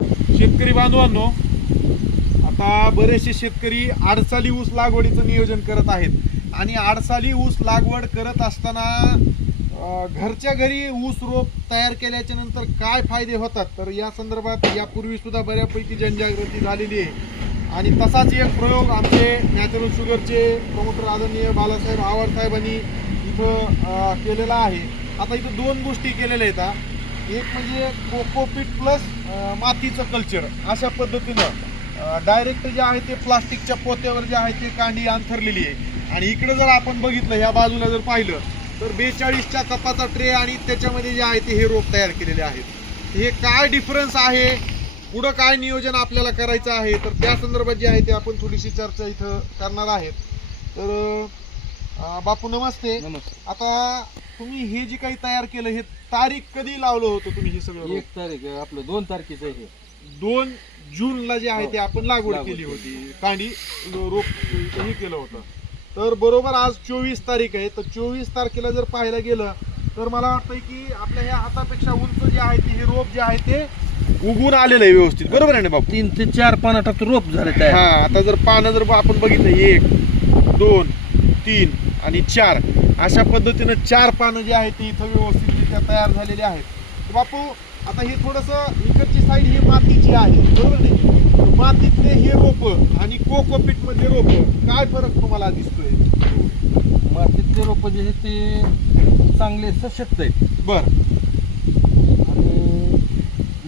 शेतकरी बांधवांनो आता बरेचसे शेतकरी आडसाली ऊस लागवडीचं नियोजन करत आहेत. आणि आडसाली ऊस लागवड करत असताना घरच्या घरी ऊस रोप तयार केल्याच्यानंतर काय फायदे होतात? तर या संदर्भात यापूर्वी सुद्धा बऱ्यापैकी जनजागृती झालेली आहे. आणि तसाच एक प्रयोग आमचे नॅचरल शुगरचे प्रमोटर आदरणीय बालासाहेब आवडसाहेबांनी इथं केलेला आहे. आता इथं दोन गोष्टी केलेल्या आहेत एक म्हणजे कोकोपीट प्लस मातीचं कल्चर अशा पद्धतीनं. डायरेक्ट जे आहे ते प्लास्टिकच्या पोत्यावर जे आहे ते कांडी अंथरलेली आहे. आणि इकडे जर आपण बघितलं ह्या बाजूला जर पाहिलं तर बेचाळीसच्या कपाचा ट्रे आणि त्याच्यामध्ये जे आहे ते हे रोप तयार केलेले आहेत. हे काय डिफरन्स आहे? पुढं काय नियोजन आपल्याला करायचं आहे? तर त्या संदर्भात जे आहे ते आपण थोडीशी चर्चा इथं करणार आहेत. तर बापू नमस्ते. आता तुम्ही हे जे काही तयार केलं हे तारीख कधी लावलं होतं तुम्ही हे सगळं रोप? एक तारीख आहे, आपलं दोन तारखेचं आहे हे. दोन जूनला जे आहे ते आपण लागवड लागवड केली केली. होती कांडी रोप हे केलं होतं तर बरोबर आज चोवीस तारीख आहे तर चोवीस तारखेला जर पाहायला गेलं तर मला वाटतंय की आपल्या ह्या हातापेक्षा उंच जे आहे ते हे रोप जे आहे ते उगून आलेलं आहे व्यवस्थित बरोबर आहे ना बापू तीन ते चार पानाटात रोप झाले हा तयार आता जर पानं जर आपण बघितलं एक दोन तीन आणि चार अशा पद्धतीनं चार पानं जे आहेत ती इथं व्यवस्थितरित्या तयार झालेली आहेत. बापू आता हे थोडंसं इकडची साईड ही मातीची आहे बरोबर नाही? मातीतले हे रोप आणि कोकोपीटमध्ये रोप काय फरक तुम्हाला दिसतोय? मातीतले रोप जे आहेत ते चांगले सशक्त आहेत. बर.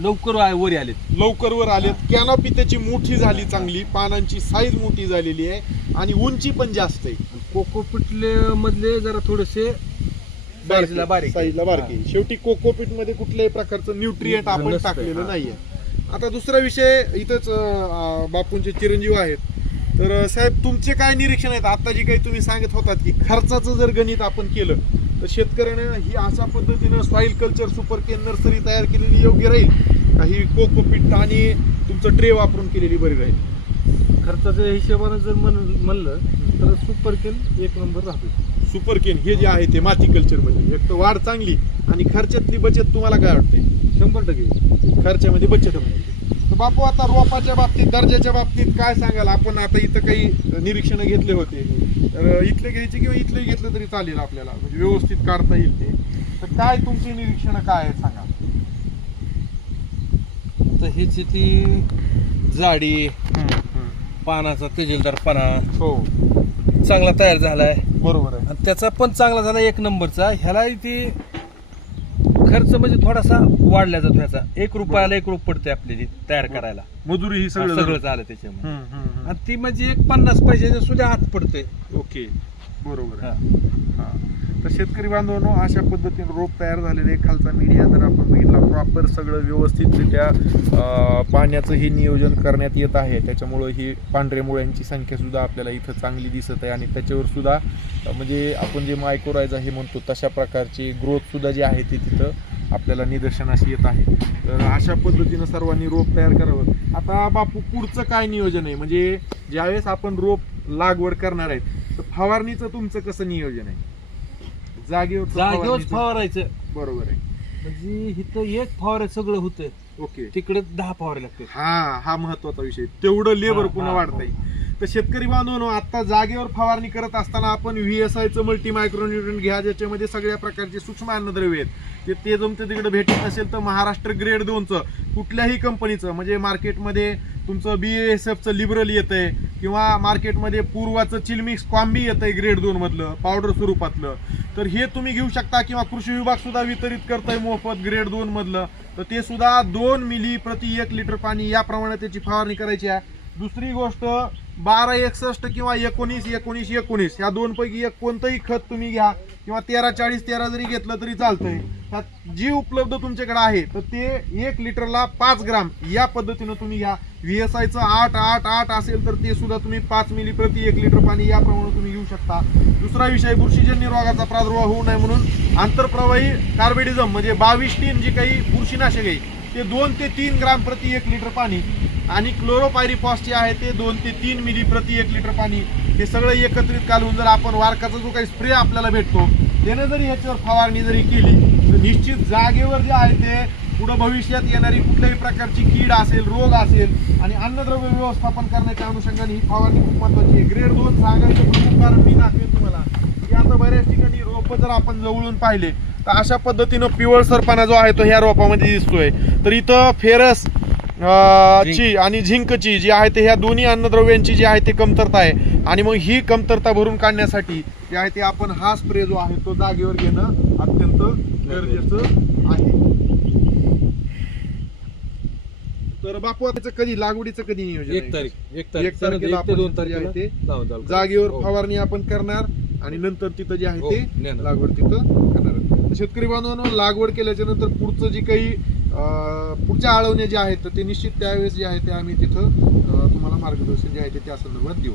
लवकर आ- वर आलेत. लवकर वर आलेत. कॅनॉपी त्याची मोठी झाली चांगली. पानांची साईज मोठी झालेली आहे. आणि उंची पण जास्त आहे. कोकोपीटले मधले जरा थोडेसे बारीक. साईजला बारकी शेवटी कोकोपीटमध्ये कुठल्याही प्रकारचं न्यूट्रिएंट आपण नसतंय, टाकलेलं हा. नाहीये. आता दुसरा विषय इथंच अं, बापूंचे चिरंजीव आहेत. तर अं, साहेब तुमचे काय निरीक्षण आहेत? आता जे काही तुम्ही सांगत होतात की खर्चाचं जर गणित आपण केलं तर शेतकऱ्यानं ही अशा पद्धतीनं soil culture super cane nursery तयार केलेली योग्य राहील का? ही कोकोपीट आणि तुमचं ट्रे वापरून केलेली बरी राहील? खर्चाच्या हिशोबाने जर म्हण म्हणलं तर सुपर केल एक नंबर राहतो. सुपर केन हे जे आहे ते माती कल्चरमध्ये. एक तर वाढ चांगली आणि खर्चातली बचत तुम्हाला काय वाटते? शंभर टक्के. खर्चामध्ये बचत बापू आता रोपाच्या बाबतीत दर्जाच्या बाबतीत काय सांगाल? आपण आता इथं काही निरीक्षण घेतले होते. तर इथले घ्यायचे किंवा इथले घेतलं तरी चालेल आपल्याला. म्हणजे व्यवस्थित काढता येईल ते. तर काय तुमची निरीक्षण काय आहेत सांगा? तर ह्याची ती जाडी पानाचा तेजलदारपणा हो. चांगला तयार झालाय. बरोबर आहे. आणि त्याचा पण चांगला झाला एक नंबरचा. ह्याला ती खर्च म्हणजे थोडासा वाढला जातो ह्याचा. एक रुपयाला एक रुप पडते आपल्याला तयार करायला. मजुरी ही सगळं सगळं झालं. त्याच्यामध्ये. हम्म. आणि ती म्हणजे एक पन्नास पैशाच्या सुद्धा हात पडते ओके. बरोबर हा. तर शेतकरी बांधवांनो अशा पद्धतीने रोप तयार झालेले खालचा मीडिया जर आपण बघितला प्रॉपर सगळं व्यवस्थितरित्या पाण्याचं हे नियोजन करण्यात येत आहे. त्याच्यामुळं ही पांढऱ्या मुळ्यांची संख्यासुद्धा आपल्याला इथं चांगली दिसत आहे. आणि त्याच्यावर सुद्धा म्हणजे आपण जे मायक्रोरायझा हे म्हणतो तशा प्रकारची ग्रोथसुद्धा जी आहे ती तिथं आपल्याला निदर्शनास येत आहे. तर अशा पद्धतीनं सर्वांनी रोप तयार करावं. आता बापू पुढचं काय नियोजन आहे? म्हणजे ज्यावेळेस आपण रोप लागवड करणार आहेत तर फवारणीचं तुमचं कसं नियोजन आहे? जागेवर जागेवर फवारायचं. बरोबर आहे. म्हणजे इथं एक फवारे सगळं होतं. ओके. तिकडे दहा फवारे लागते हा हा महत्त्वाचा विषय. तेवढं लेबर पुन्हा वाढतंय. तर शेतकरी बांधवांनो आता जागेवर फवारणी करत असताना आपण व्हीएसआयचं मल्टी मायक्रोन्युट्रन घ्या ज्याच्यामध्ये सगळ्या प्रकारचे सूक्ष्म अन्नद्रव्य आहेत. ते ते जमते तिकडे भेटत नसेल तर महाराष्ट्र ग्रेड दोनचं कुठल्याही कंपनीचं म्हणजे मार्केटमध्ये तुमचं बी एस एफचं लिबरल येतंय किंवा मार्केटमध्ये पूर्वाचं चिलमिक्स कॉम्बी येतंय ग्रेड दोन मधलं पावडर स्वरूपातलं. तर हे तुम्ही घेऊ शकता किंवा कृषी विभाग सुद्धा वितरित करतोय मोफत ग्रेड दोन मधलं. तर ते सुद्धा दोन मिली प्रति एक लिटर पाणी या प्रमाणात त्याची फवारणी करायची आहे. दुसरी गोष्ट बारा एकसष्ट किंवा एकोणीस एकोणीस एकोणीस या दोन पैकी एक कोणतंही खत तुम्ही घ्या किंवा तेरा चाळीस तेरा जरी घेतलं तरी चालतंय. त्यात जी उपलब्ध तुमच्याकडे आहे तर ते एक लिटरला पाच ग्राम या पद्धतीनं तुम्ही घ्या. व्ही एस आयचं आठ आठ आठ असेल तर ते सुद्धा तुम्ही पाच मिली प्रति एक लिटर पाणी याप्रमाणे तुम्ही घेऊ शकता. दुसरा विषय बुरशीजन्य रोगाचा प्रादुर्भाव होऊ नये म्हणून आंतरप्रवाही कार्बेडिझम म्हणजे बावीस टीन जी काही बुरशीनाशक आहे ते दोन ते तीन ग्राम प्रति एक लिटर पाणी आणि क्लोरोपायरिफॉस जे आहे ते दोन ते तीन मिली प्रति एक लिटर पाणी हे सगळं एकत्रित घालून जर आपण वारकाचा जो काही स्प्रे आपल्याला भेटतो त्याने जरी ह्याच्यावर फवारणी जरी केली तर निश्चित जागेवर जे आहे ते पुढे भविष्यात येणारी कुठल्याही प्रकारची कीड असेल रोग असेल आणि अन्नद्रव्य व्यवस्थापन करण्याच्या अनुषंगाने ही फवारणी खूप महत्वाची आहे. ग्रेड दोन सांगायचं प्रमुख कारण मी दाखवेन तुम्हाला. की आता बऱ्याच ठिकाणी रोप जर आपण जवळून पाहिले तर अशा पद्धतीनं पिवळसरपणा जो आहे तो ह्या रोपामध्ये दिसतोय. तर इथं फेरस. ची आणि झिंकची जी आहे ते ह्या दोन्ही अन्नद्रव्यांची जी आहे ते कमतरता आहे. आणि मग ही कमतरता भरून काढण्यासाठी जे आहे ते आपण हा स्प्रे जो आहे तो जागेवर घेणं अत्यंत गरजेचं आहे. तर बापू आता कधी लागवडीचं कधी नियोजन एक आहे? तारीख एक एक तारीख तारखेला एक ते दोन आपण जे आहे तारखेला ते लावून चालू जागेवर हो. फवारणी आपण करणार आणि नंतर तिथं जे आहे हो, ते नेणार. लागवड तिथं करणार शेतकरी बांधवांनो लागवड केल्याच्यानंतर पुढचं जी काही अं, पुढच्या आळवण्या ज्या आहेत तर ते निश्चित त्यावेळेस जे आहे ते आम्ही तिथं अं, तुम्हाला मार्गदर्शन जे आहे ते त्या संदर्भात देऊ